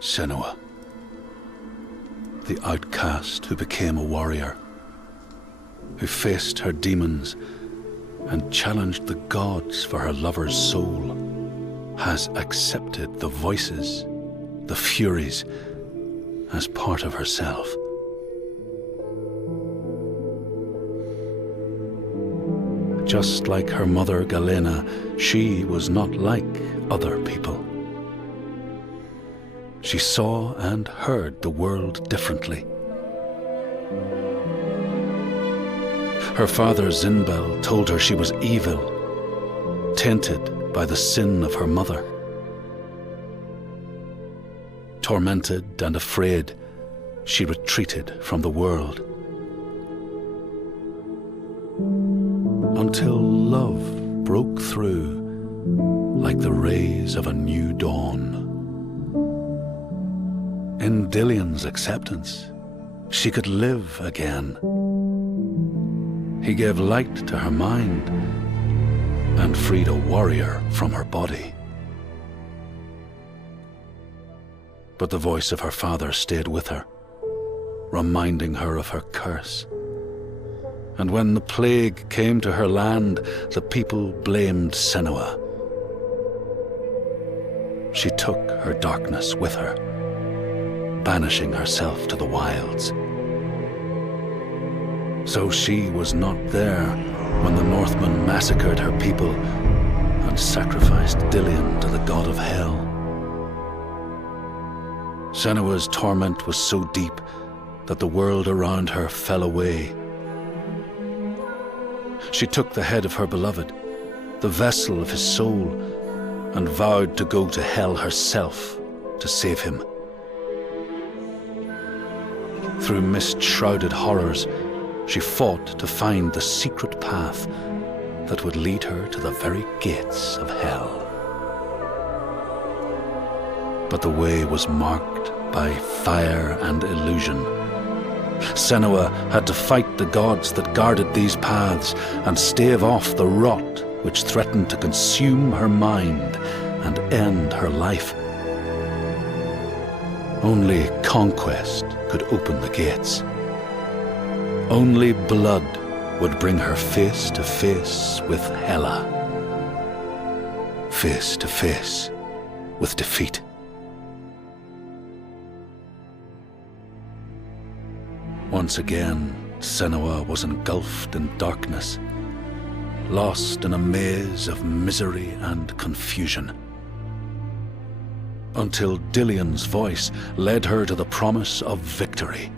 Senua, the outcast who became a warrior, who faced her demons and challenged the gods for her lover's soul, has accepted the voices, the furies, as part of herself. Just like her mother Galena, she was not like other people. She saw and heard the world differently. Her father Zinbel told her she was evil, tainted by the sin of her mother. Tormented and afraid, she retreated from the world. Until love broke through like the rays of a new dawn. In Dillion's acceptance, she could live again. He gave light to her mind and freed a warrior from her body. But the voice of her father stayed with her, reminding her of her curse. And when the plague came to her land, the people blamed Senua. She took her darkness with her, banishing herself to the wilds. So she was not there when the Northmen massacred her people and sacrificed Dillion to the god of hell. Senua's torment was so deep that the world around her fell away. She took the head of her beloved, the vessel of his soul, and vowed to go to hell herself to save him. Through mist-shrouded horrors, she fought to find the secret path that would lead her to the very gates of hell. But the way was marked by fire and illusion. Senua had to fight the gods that guarded these paths and stave off the rot which threatened to consume her mind and end her life. Only conquest could open the gates. Only blood would bring her face to face with Hela, face to face with defeat. Once again, Senua was engulfed in darkness, lost in a maze of misery and confusion, until Dillion's voice led her to the promise of victory.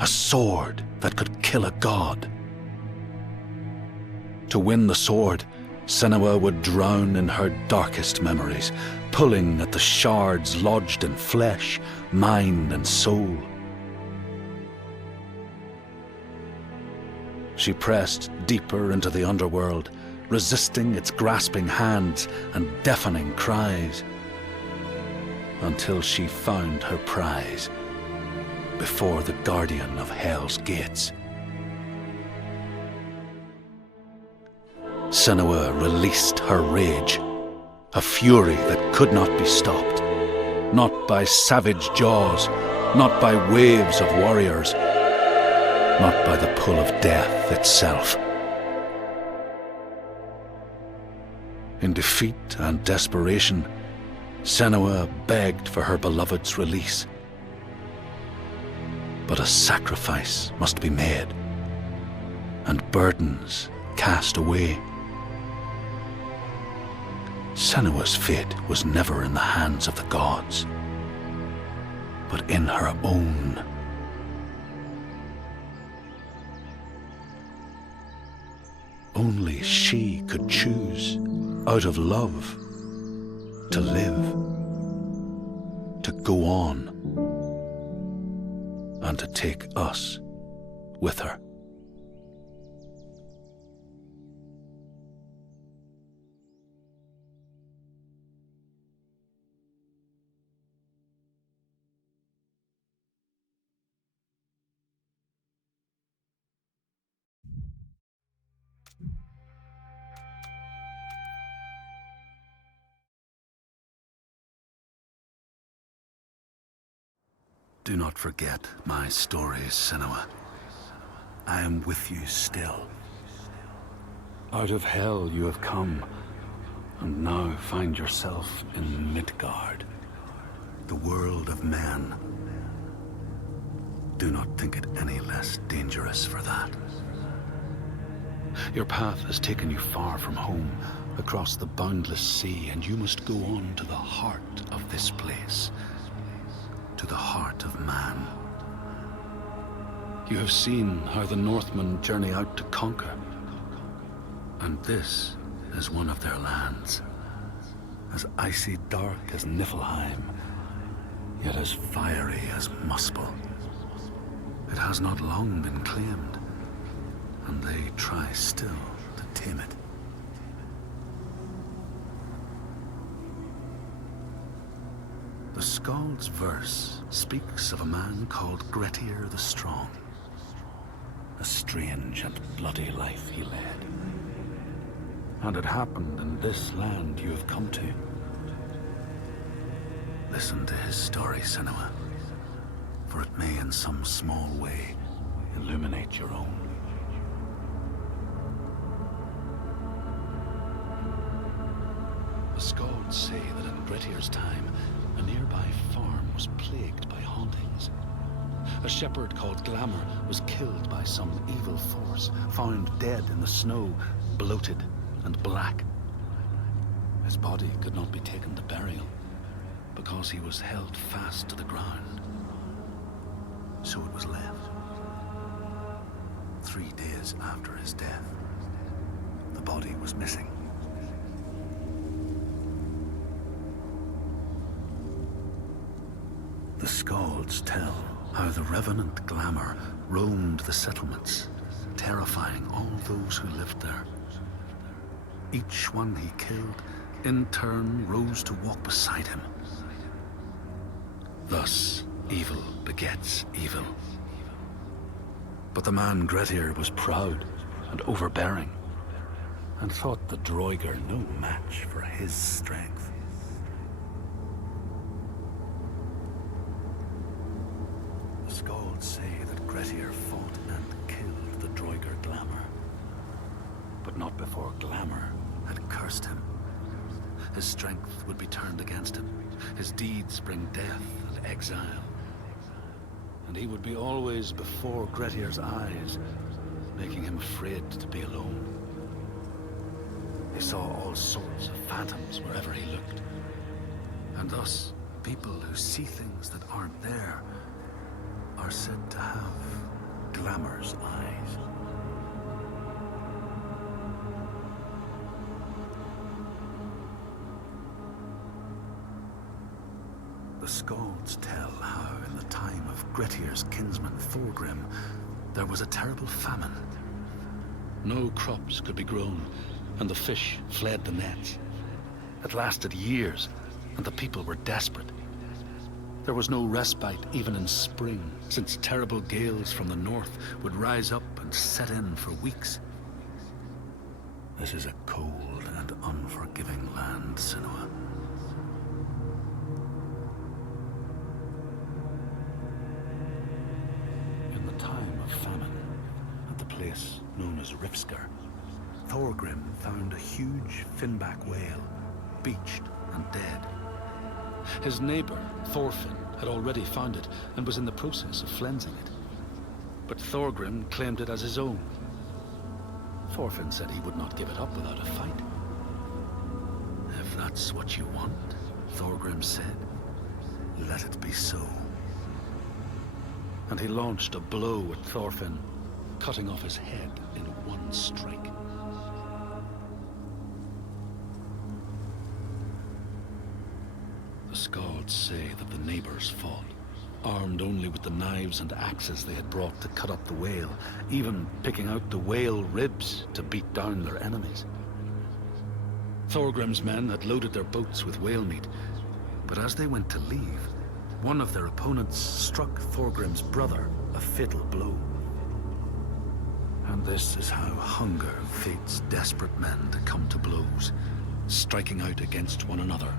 A sword that could kill a god. To win the sword, Senua would drown in her darkest memories, pulling at the shards lodged in flesh, mind, and soul. She pressed deeper into the underworld, resisting its grasping hands and deafening cries, until she found her prize before the guardian of Hell's gates. Senua released her rage, a fury that could not be stopped, not by savage jaws, not by waves of warriors, not by the pull of death itself. In defeat and desperation, Senua begged for her beloved's release. But a sacrifice must be made, and burdens cast away. Senua's fate was never in the hands of the gods, but in her own. Only she could choose, out of love, to live, to go on, and to take us with her. Do not forget my stories, Senua. I am with you still. Out of hell you have come, and now find yourself in Midgard, the world of men. Do not think it any less dangerous for that. Your path has taken you far from home, across the boundless sea, and you must go on to the heart of this place, to the heart of man. You have seen how the Northmen journey out to conquer, and this is one of their lands, as icy dark as Niflheim, yet as fiery as Muspel. It has not long been claimed, and they try still to tame it. The Skald's verse speaks of a man called Grettir the Strong. A strange and bloody life he led. And it happened in this land you have come to. Listen to his story, Senua, for it may in some small way illuminate your own. The Skalds say that in Grettir's time, a nearby farm was plagued by hauntings. A shepherd called Glamour was killed by some evil force, found dead in the snow, bloated and black. His body could not be taken to burial, because he was held fast to the ground. So it was left. 3 days after his death, the body was missing. The Skalds tell how the revenant Glamour roamed the settlements, terrifying all those who lived there. Each one he killed, in turn, rose to walk beside him. Thus, evil begets evil. But the man Grettir was proud and overbearing, and thought the Droigar no match for his strength. The Skalds say that Grettir fought and killed the Droigar Glamour, but not before Glamour had cursed him. His strength would be turned against him, his deeds bring death and exile, and he would be always before Grettir's eyes, making him afraid to be alone. He saw all sorts of phantoms wherever he looked, and thus people who see things that aren't there are said to have Glamour's eyes. The Skalds tell how in the time of Grettir's kinsman Thorgrim, there was a terrible famine. No crops could be grown, and the fish fled the nets. It lasted years, and the people were desperate. There was no respite even in spring, since terrible gales from the north would rise up and set in for weeks. This is a cold and unforgiving land, Senua. In the time of famine, at the place known as Rifskar, Thorgrim found a huge finback whale, beached and dead. His neighbor, Thorfinn, had already found it and was in the process of flensing it. But Thorgrim claimed it as his own. Thorfinn said he would not give it up without a fight. If that's what you want, Thorgrim said, let it be so. And he launched a blow at Thorfinn, cutting off his head in one strike. The Skalds say that the neighbors fought, armed only with the knives and axes they had brought to cut up the whale, even picking out the whale ribs to beat down their enemies. Thorgrim's men had loaded their boats with whale meat, but as they went to leave, one of their opponents struck Thorgrim's brother a fatal blow. And this is how hunger fates desperate men to come to blows, striking out against one another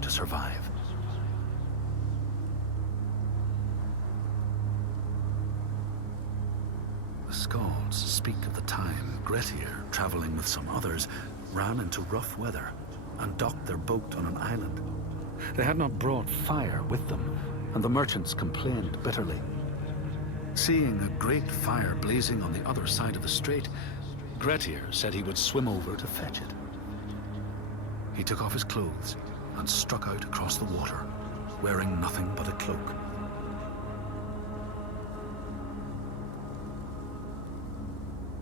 to survive. Skalds speak of the time Grettir, traveling with some others, ran into rough weather and docked their boat on an island. They had not brought fire with them, and the merchants complained bitterly. Seeing a great fire blazing on the other side of the strait, Grettir said he would swim over to fetch it. He took off his clothes and struck out across the water, wearing nothing but a cloak.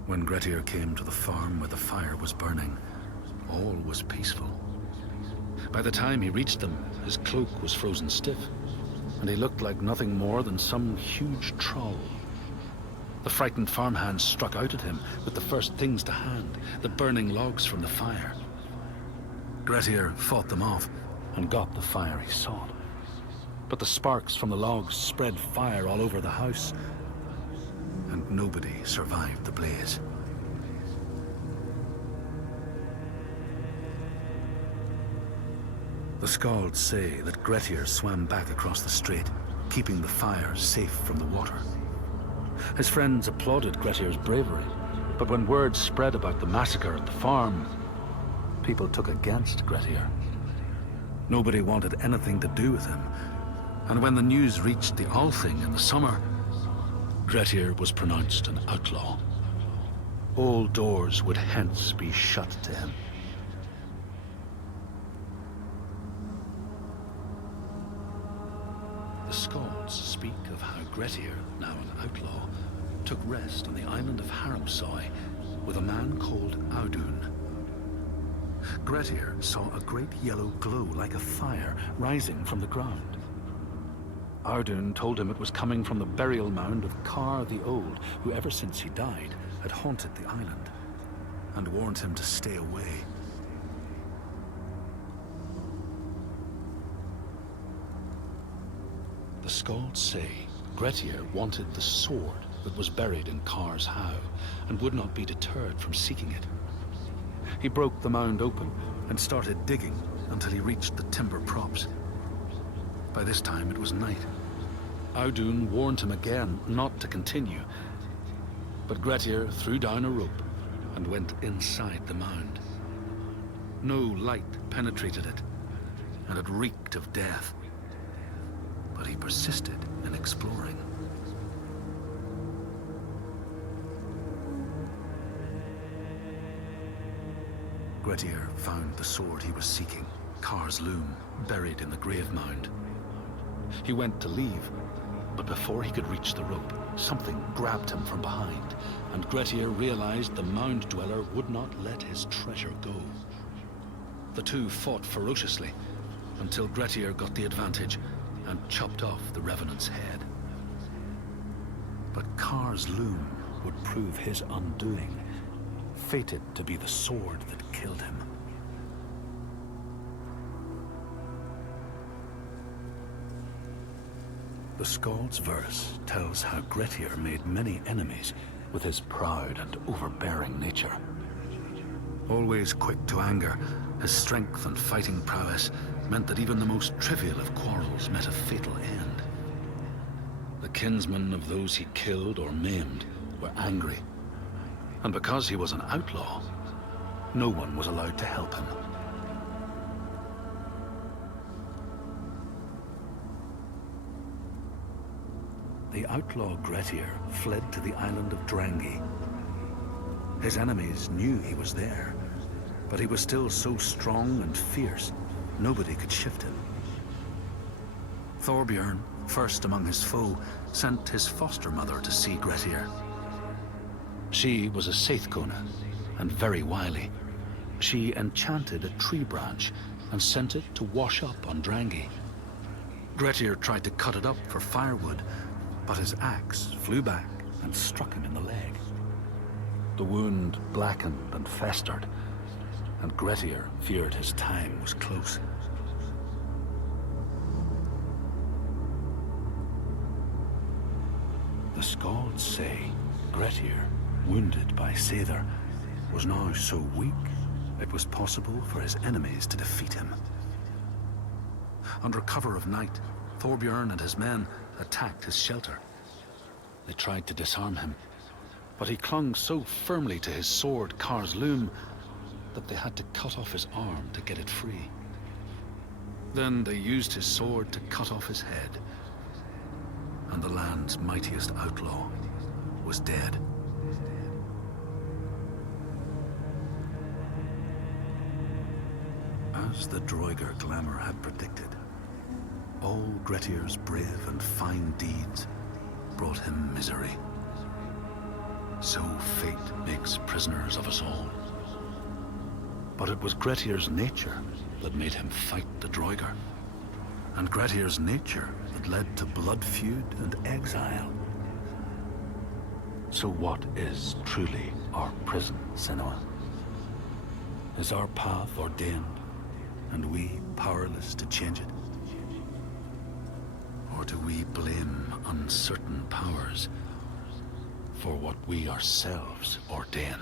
When Grettir came to the farm where the fire was burning, all was peaceful. By the time he reached them, his cloak was frozen stiff, and he looked like nothing more than some huge troll. The frightened farmhands struck out at him with the first things to hand, the burning logs from the fire. Grettir fought them off and got the fire he sought. But the sparks from the logs spread fire all over the house, and nobody survived the blaze. The Skalds say that Grettir swam back across the strait, keeping the fire safe from the water. His friends applauded Grettir's bravery, but when word spread about the massacre at the farm, people took against Grettir. Nobody wanted anything to do with him, and when the news reached the Althing in the summer, Grettir was pronounced an outlaw. All doors would hence be shut to him. The Skalds speak of how Grettir, now an outlaw, took rest on the island of Haramsoy with a man called Audun. Grettir saw a great yellow glow like a fire rising from the ground. Audun told him it was coming from the burial mound of Kar the Old, who ever since he died had haunted the island, and warned him to stay away. The Skalds say Grettir wanted the sword that was buried in Kar's howe, and would not be deterred from seeking it. He broke the mound open and started digging until he reached the timber props. By this time it was night. Audun warned him again not to continue, but Grettir threw down a rope and went inside the mound. No light penetrated it, and it reeked of death. But he persisted in exploring. Grettir found the sword he was seeking, Kar's loom, buried in the grave mound. He went to leave, but before he could reach the rope, something grabbed him from behind, and Grettir realized the mound dweller would not let his treasure go. The two fought ferociously until Grettir got the advantage and chopped off the revenant's head. But Kar's loom would prove his undoing, fated to be the sword that killed him. The Skald's verse tells how Grettir made many enemies with his proud and overbearing nature. Always quick to anger, his strength and fighting prowess meant that even the most trivial of quarrels met a fatal end. The kinsmen of those he killed or maimed were angry, and because he was an outlaw, no one was allowed to help him. The outlaw Grettir fled to the island of Drangi. His enemies knew he was there, but he was still so strong and fierce, nobody could shift him. Thorbjorn, first among his foe, sent his foster mother to see Grettir. She was a Seithkona, and very wily. She enchanted a tree branch and sent it to wash up on Drangi. Grettir tried to cut it up for firewood, but his axe flew back and struck him in the leg. The wound blackened and festered, and Grettir feared his time was close. The Skalds say Grettir, wounded by Seidr, was now so weak it was possible for his enemies to defeat him. Under cover of night, Thorbjorn and his men attacked his shelter. They tried to disarm him, but he clung so firmly to his sword, Kar's loom, that they had to cut off his arm to get it free. Then they used his sword to cut off his head, and the land's mightiest outlaw was dead. As the Droigar glamour had predicted, all Grettir's brave and fine deeds brought him misery. So fate makes prisoners of us all. But it was Grettir's nature that made him fight the Droigar, and Grettir's nature that led to blood feud and exile. So what is truly our prison, Senua? Is our path ordained, and we powerless to change it? Or do we blame uncertain powers for what we ourselves ordain?